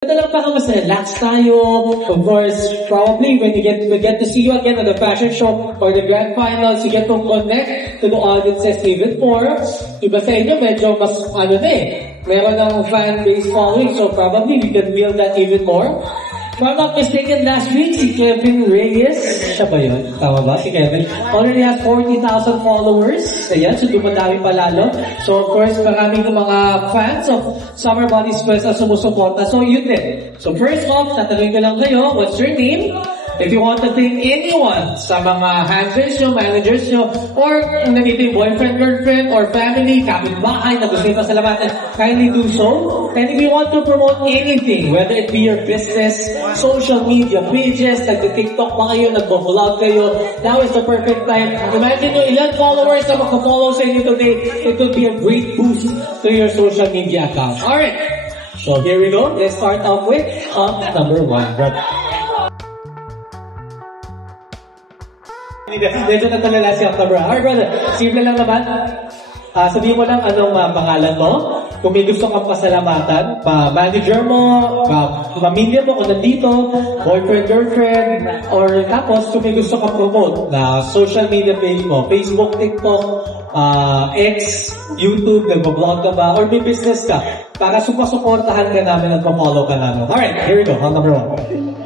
Ito lang pa mas relax tayo. Of course, probably when we get to see you again at the fashion show or the grand finals, you get to connect to the audiences even more. Iba sa inyo, medyo mas meron ng fan base following, so probably we can build that even more. If I'm not mistaken, last week, si Kevin Reyes, siya ba yun? Tama ba? Si Kevin already has 40,000 followers. Ayan, so dumadami pa lalo. So of course, maraming mga fans of Summer Bodies Quest na sumusuporta. So yun din. So first off, tatanungin ko lang kayo, what's your name? If you want to thank anyone sa mga handlers nyo, managers nyo, or kung nandito yung boyfriend, girlfriend, or family, kapitbahay na gusto nyo pasalamatan, kindly do so. And if you want to promote anything, whether it be your business, social media pages, nag-TikTok pa kayo, nag-vlog kayo, now is the perfect time. Imagine nyo ilan followers na makafollow sa inyo today. It will be a great boost to your social media account. Alright, so here we go. Let's start off with number 1. Medyo natalala si October. Alright, brother. Simple lang naman. Sabihin mo lang anong pangalan mo. Kung may gusto kang pasalamatan, manager mo, pamilya mo kung nandito, boyfriend, girlfriend, or tapos kung may gusto kang promote na social media page mo, Facebook, TikTok, X, YouTube, nag-vlog ka ba, or may business ka, para supportahan ka namin at pa-follow ka namin. Alright, here we go. Number 1.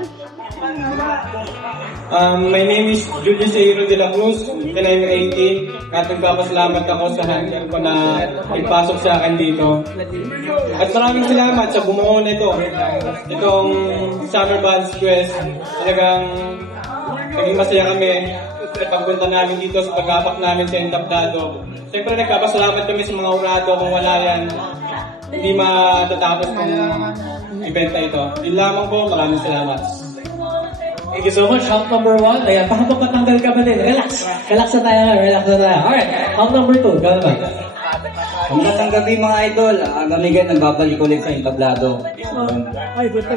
My name is Julius Airo de la Cruz, and I'm 18. At nagpapasalamat ako sa handler ko na ipasok sa akin dito. At maraming salamat sa bumuo nito. Itong Summer Bodies Quest. Talagang naging masaya kami sa pagpunta namin dito, sa pag-apak namin sa entablado. Siyempre nagpapasalamat kami sa mga urado. Kung wala yan, hindi matatapos ng event na ito. Yun lamang po, maraming salamat. Thank you so much. Hump number 1. Ayan, patanggal ka ba din? Relax. Relax na tayo. Alright, hump number 2. Gano'n ba? Magandang gabi mga idol. Kami ngayon nagbabalik ulit sa entablado.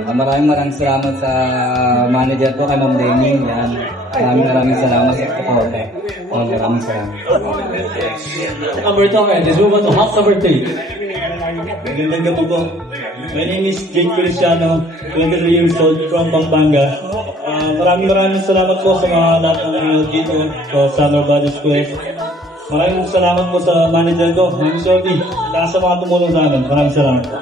Maraming salamat sa manager ko, kay Ma'am Demi. Maraming salamat sa support. Maraming salamat. Number 2, okay. Let's move on to hump number 3. Magandang gabi po. My name is Jake Cristiano, 23 years old from Pampanga. Maraming salamat po sa mga lahat ng nanonood dito sa Summer Bodies Quest. Maraming salamat po sa manager ko, Ma'am Sophie, at sa mga tumulong sa amin. Maraming salamat po.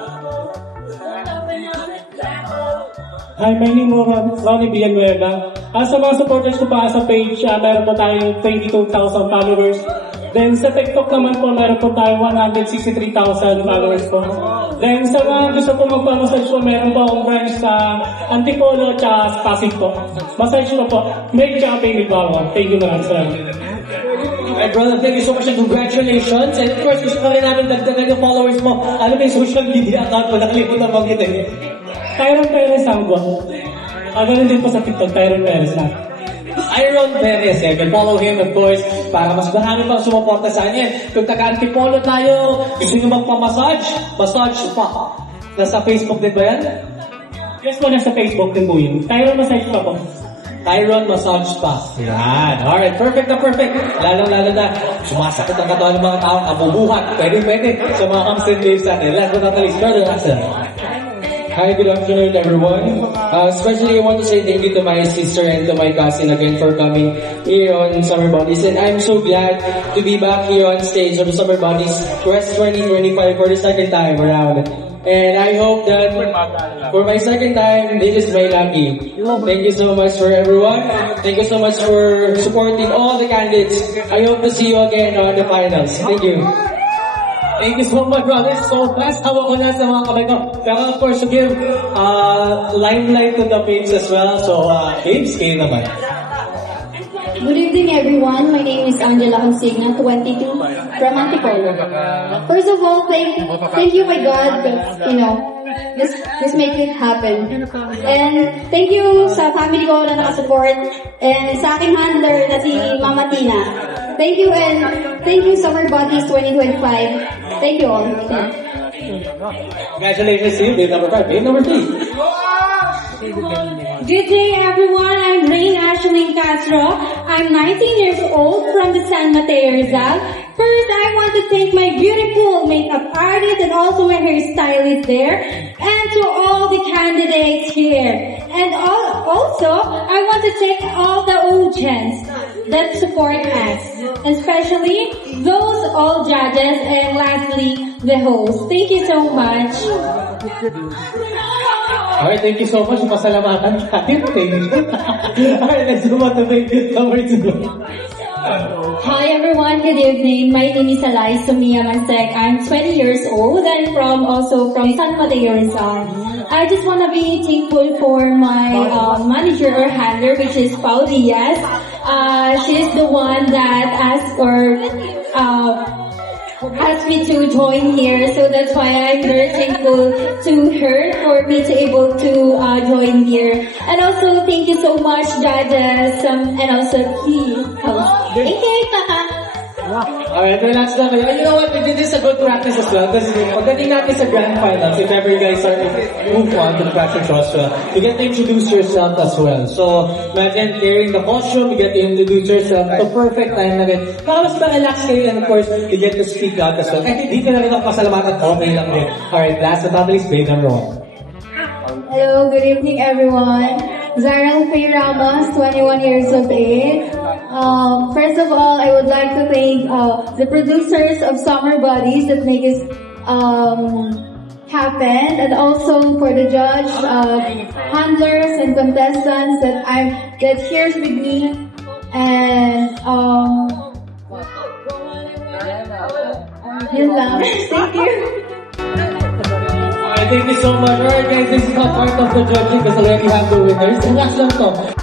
Hi, my name is Ronnie Villanueva. Sa mga supporters ko pa sa page, meron po tayong 22,000 followers. Then sa TikTok naman po, meron po tayong 163,000 followers po. Then sa mga gusto po magpa-massage po, meron po akong branch sa Antipolo at sa Pasig po. Massage po. May tsaka payment po ako. Thank you naman, sir. Alright, brother, thank you so much and congratulations. And of course, gusto ka rin namin dagdagan yung followers mo. Ano ba yung social media account mo? Nakalimutan mo kita eh. Tyron Perez ang po. Ganun din po sa TikTok, Tyron Perez na. Iron Perez, you can follow him of course para mas marami pang sumuporta sa kanya. Kung taga-Antipolo tayo, gusto nyo magpa-massage, massage pa. Nasa Facebook din ba yan? Yes po, nasa Facebook din po yun. Tyron Massage pa po. Tyron Massage pa. Yan. Alright, perfect na perfect. Lalo na, sumasakit ang katawan ng mga tao, kabubuhat. Pwede sa mga humps and waves natin. Last but not least, brother Axel. Hi, good afternoon everyone. Especially I want to say thank you to my sister and to my cousin again for coming here on Summer Bodies. And I'm so glad to be back here on stage of Summer Bodies Quest 2025 for the second time around. And I hope that for my second time, this is my lucky. Thank you so much for everyone. Thank you so much for supporting all the candidates. I hope to see you again on the finals. Thank you. Thank you so much, brother. So fast, hawak ko na sa mga kamay ko. Pero of course, to give limelight to the page as well. So, Babes, kayo naman. Good evening, everyone. My name is Angela Consigna, 22, from Antipolo. First of all, thank you, my God, because, this make it happen. And thank you sa family ko na nakasupport, and sa aking handler na si Mama Tina. Thank you, and thank you, Summer Bodies 2025. Thank you all. Congratulations to you, Babe number 5. Babe number 3. Good day, everyone. I'm Rain Ashley Castro. I'm 19 years old from the San Mateo, Rizal. First, I want to thank my beautiful makeup artist and also my hairstylist there. And to to all the candidates here. And also, I want to thank all the audience that support us, especially those all judges, and lastly, the host. Thank you so much. Alright, thank you so much. Pasalamatan tayo. Alright, let's move on to number 2. Hi everyone, good evening. My name is Alay Sumia Mansek. I'm 20 years old and also from San Mateo Rizal. I just want to be thankful for my manager or handler, which is Paul Diaz. She's the one that asked me to join here, so that's why I'm very thankful to her for me to able to join here. And also thank you so much judges and also key host. Thank you. Alright, relax lang kayo. You know what? This is a good practice as well. Kasi pagdating natin sa grand finals, if ever you guys are to move on to the fashion shows, you get to introduce yourself as well. So, imagine clearing the costume, you get to introduce yourself. So, perfect time na rin. Para mas ma-relax kayo, and of course, you get to speak out as well. Kahit hindi ka na rin ang pasalamatan, okay lang din. Alright, last but not least, grade number 1. Hello, good evening everyone. Zaral Faye Ramos, 21 years of age. First of all, I would like to thank the producers of Summer Bodies that make this happen, and also for the judge, handlers and contestants that cheers with me, and yun lang. Thank you. Thank you so much. Alright guys, this is not part of the judging because already have the winners. And last lang to.